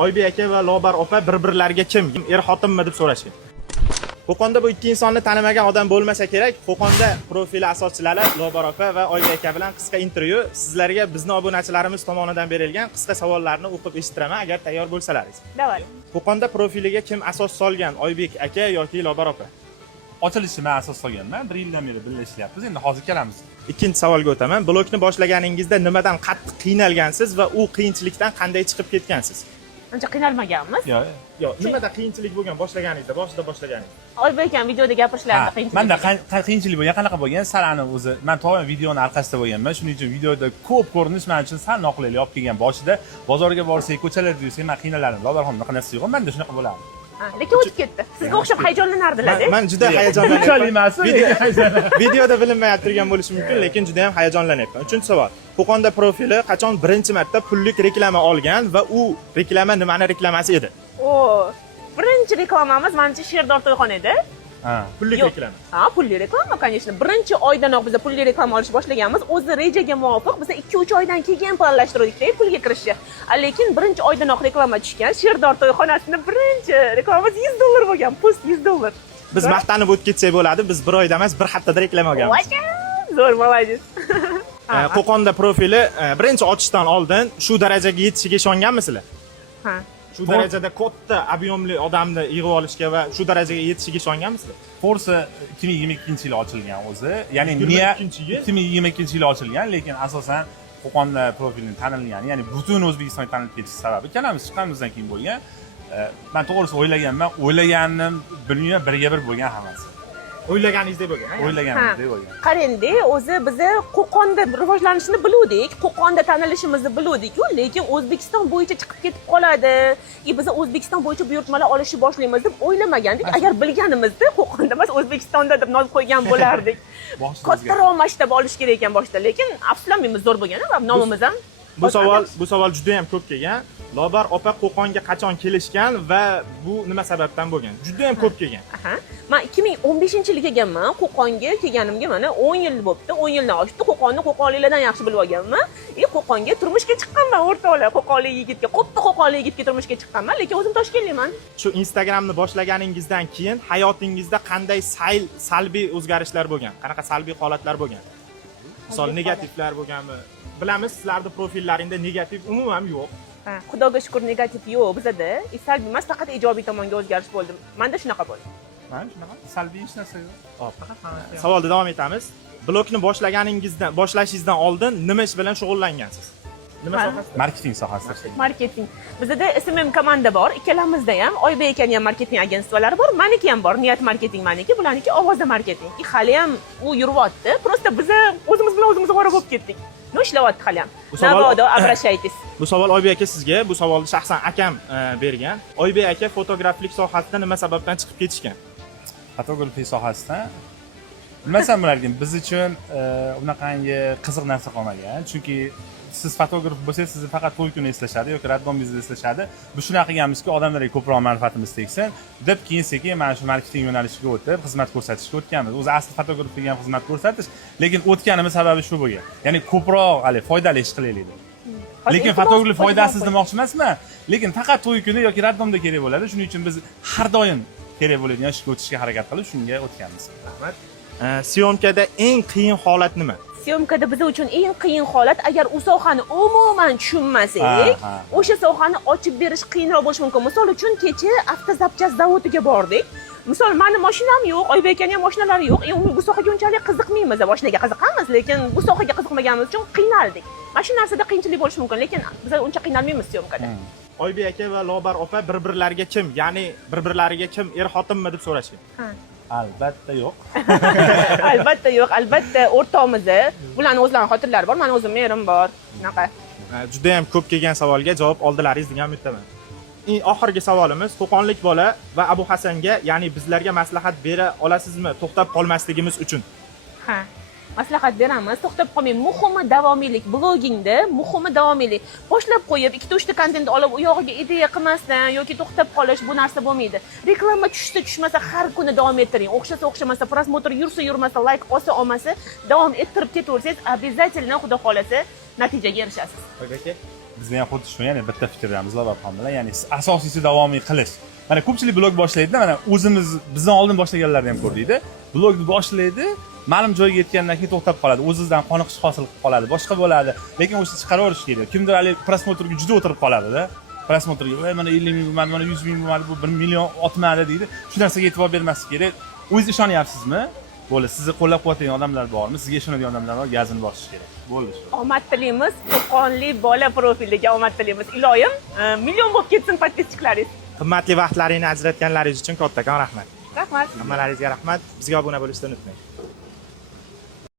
Oybek aka va Lobar opa bir-birlariga kim? Er-xotinmi deb so'rashgan. Qo'qonda bu ikki insonni tanimagan odam bo'lmasa kerak. Qo'qonda profili asoschilari Lobar opa va Oybek aka bilan qisqa intervyu sizlarga bizning obunachilarimiz tomonidan berilgan qisqa savollarni o'qib eshittiraman agar tayyor bo'lsalaringiz. Davay. Qo'qonda profiliga kim asos solgan? Oybek aka yoki Lobar opa? Ochilishni men asos solganman. 1 yildan beri birga ishlayapmiz. Endi hozir kelamiz. Ikkinchi savolga o'taman. Blogni boshlaganingizda nimadan qattiq qiynalgansiz va u qiyinchilikdan qanday chiqib ketgansiz? Ancha qiynalmaganmiz. Yo'q, nimada qiyinchilik bo'lgan boshlaganingizda, boshida boshlaganingizda? Oybek aka videoda gapirishlarida qiyinchilik. Menda qiyinchilik bo'lgan, qanaqa bo'lgan? Salani o'zi, men to'g'ri videoni orqasida bo'lganman. Shuning uchun videoda ko'p ko'rinish men uchun sal noqulaylik olib kelgan. Boshida bozorga borsak, ko'chalarda yursak, men qiynaladim. Lobarxon bunaqa narsa yo'q. Menda shunaqa bo'lardi. Lekin o'tib ketdi. Sizga o'xshab hayajonlanardilar-da. Men juda hayajonlanyapman. Unchalik emas. Videoda bilinmay turgan bo'lishi mumkin, lekin juda ham hayajonlanyapman. Uchinchi savol. Qo'qonda profili qachon birinchi marta pullik reklama olgan va u reklama nimani reklamasi edi? Birinchi reklamamiz menimcha Sherdor to'yxona edi. Pullik reklama. Pulli reklama, конечно. Birinchi oydanoq biz pulli reklama olish boshlaganmiz. O'zi rejaga muvofiq biz 2-3 oydan keyin planlashtirdik pulga kirishni. Lekin birinchi oydanoq reklama tushgan. Sherdor to'yxonasida birinchi reklamamiz $100 bo'lgan, post $100. Biz maqtanib o'tib ketsak bo'ladi. Biz bir oyda emas, bir haftada reklama olganmiz. Zo'r, молодец. Qo'qonda profili birinchi ochishdan oldin shu darajaga yetishiga ishonganmisizlar? Shu darajada katta ob'yomli odamni yig'ib olishga va shu darajaga yetishiga ishonganmisizlar? Forsa 2022-yil ochilgan o'zi. Ya'ni niya 2022-yil ochilgan, lekin asosan Qo'qonda profilning tanilgani, ya'ni butun O'zbekistonga tanilib ketish sababi ikkalamiz chiqqanimizdan keyin bo'lgan. Men to'g'risi o'ylaganim bilmayman, birga bir bo'lgan hammasi. O'ylaganingizdek bo'lgan. O'ylaganingizdek bo'lgan. Qarang-da, o'zi biz Qo'qonda rivojlanishini biluvdik, Qo'qonda tanilishimizni biluvdik-ku, lekin O'zbekiston bo'yicha chiqib ketib qoladi. Biz O'zbekiston bo'yicha buyurtmalar olishni boshlaymiz deb o'ylamagandik. Agar bilganimizda Qo'qonda emas, O'zbekistonda deb nom qo'ygan bo'lardik. Kattaroq masshtab olish kerak ekan boshda, lekin afsuslanmaymiz, zo'r bo'lgan, va nomimiz ham. Bu savol juda ham ko'p kelgan. Lobar opa Qo'qonga qachon kelishgan va bu nima sababdan bo'lgan? Juda ham ko'p kelgan. Men 2015-yil kelganman. Qo'qonga kelganimga mana 10 yil bo'libdi. 10 yildan oshdi. Qo'qonni qo'qonliklardan yaxshi bilib olganman. Qo'qonga turmushga chiqqanman o'rtoqlar. Qo'qonlik yigitga, katta qo'qonlik yigitga turmushga chiqqanman, lekin o'zim Toshkentlikman. Shu Instagramni boshlaganingizdan keyin hayotingizda qanday salbiy o'zgarishlar bo'lgan? Qanaqa salbiy holatlar bo'lgan? Misol negativlar bo'lganmi? Bilamiz, sizlarning profillaringda negativ umuman yo'q. Xudoga shukr, negativ yo'q bizada. Salbiy emas, faqat ijobiy tomonga o'zgarish bo'ldi. Menda shunaqa bo'ldi. Mana shunaqa salbiy hech narsa yo'q. Savolda davom etamiz. Blogni boshlashingizdan oldin nima ish bilan shug'ullangansiz? Nima sohasida? Marketing sohasida. Marketing. Bizda SMM komanda bor. Ikkalamizda ham Oybek akaning ham marketing agentsiyalari bor, meniki ham bor. Niyat marketing meniki, bularniki ovozda marketing. Hali ham u yuryapti. Просто biz o'zimiz bilan o'zimiz g'ora bo'lib ketdik. No ishlayapti hali ham. Navodo обращайтесь. Bu savol Oybek aka sizga, bu savolni shaxsan akam bergan. Oybek aka fotograflik sohasida nima sababdan chiqib ketishgan? Fotograflik sohasidan bilmasam bularga biz uchun unaqangi qiziq narsa qolmagan. Chunki siz fotograf bo'lsangiz, sizni faqat to'y kuni eslashadi yoki raddomingizni eslashadi. Biz shunaqa qilganmizki, odamlarga ko'proq manfaatimiz tegsin deb keyin sekin mana shu marketing yo'nalishiga o'tib, xizmat ko'rsatishga o'tganmiz. O'zi asli fotograflik ham xizmat ko'rsatish, lekin o'tganimiz sababi shu bo'lgan. Ya'ni ko'proq foydali ish qilaylik deb. Lekin fotograf foydasiz demoqchi emasman, lekin faqat to'y kuni yoki raddomda kerak bo'ladi. Shuning uchun biz har doim kerak bo'ladigan ishga o'tishga harakat qilib, shunga o'tganmiz. Rahmat. Syomkada eng qiyin holat nima? Syomkada biz uchun eng qiyin holat, agar u sohani umuman tushunmasak, o'sha sohani ochib berish qiyinroq bo'lishi mumkin. Misol uchun kecha avtozapchast zavodiga bordik. Misol, meni mashinam yo'q, Oybek akaning ham mashinalari yo'q. Bu sohaga unchalik qiziqmaymiz. Boshinaga qiziqamiz, lekin bu sohaga qiziqmaganimiz uchun qiynaldik. Mana shu narsada qiyinchilik bo'lishi mumkin, lekin biz uncha qiynalmaymiz Syomkada. Oybek aka va Lobar opa bir-birlariga kim? Ya'ni bir-birlariga kim er-xotinmi deb so'rashgan. Albatta yo'q. Albatta yo'q, albatta o'rtoqmiz. Bularning o'zlarining xotinlari bor, meni o'zimning erim bor. Shunaqa. Juda ham ko'p kelgan savolga javob oldilaringiz degan umiddaman. Oxirgi savolimiz Qo'qonlik bola va Abu Hasanga, ya'ni bizlarga maslahat bera olasizmi to'xtab qolmasligimiz uchun? Maslahat beramiz, to'xtab qolmang. Muhimi davomiylik, blogingda muhimi davomiylik. Boshlab qo'yib 2-3 ta kontent olib, u yog'iga ideya qilmasdan yoki to'xtab qolish bu narsa bo'lmaydi. Reklama tushsa, har kuni davom ettiring. O'xshamasa, prosmotr yursa, like olmasa, davom ettirib ketaversangiz, обязательно xudo xolasa natijaga erishasiz. Oybek aka, bizda ham xuddi shu, ya'ni bitta fikramiz Lobarxon bilan, ya'ni asosiysi davomiy qilish. Mana ko'pchilik blog boshlaydi, mana o'zimiz bizdan oldin boshlaganlarni ham ko'rdikda. Blogni boshlaydi, ma'lum joyga yetgandan keyin to'xtab qoladi, o'zidan qoniqish hosil qilib qoladi, boshqa bo'ladi. Lekin o'shni chiqaraverish kerak. Kimdir hali prosmotrga juda o'tirib qoladi-da. Prosmotrga, "Voy, mana 50 ming bo'lmadi, mana 100 ming bo'lmadi, bu 1 million otmadi" deydi. Shu narsaga e'tibor bermaslik kerak. O'zingiz ishonyapsizmi? Bo'ldi, sizni qo'llab-quvvatlaydigan odamlar bormi? Sizga ishonadigan odamlar bor, gazini bosish kerak. Bo'ldi shu. Omad tilaymiz, Qo'qonli bola profiliga omad tilaymiz. Iloyim, million bo'lib ketsin podpischiklaringiz. Qimmatli vaqtlaringni ajratganlaringiz uchun kattakon rahmat. Rahmat. Hammalaringizga rahmat. Bizga obuna bo'lishni unutmang.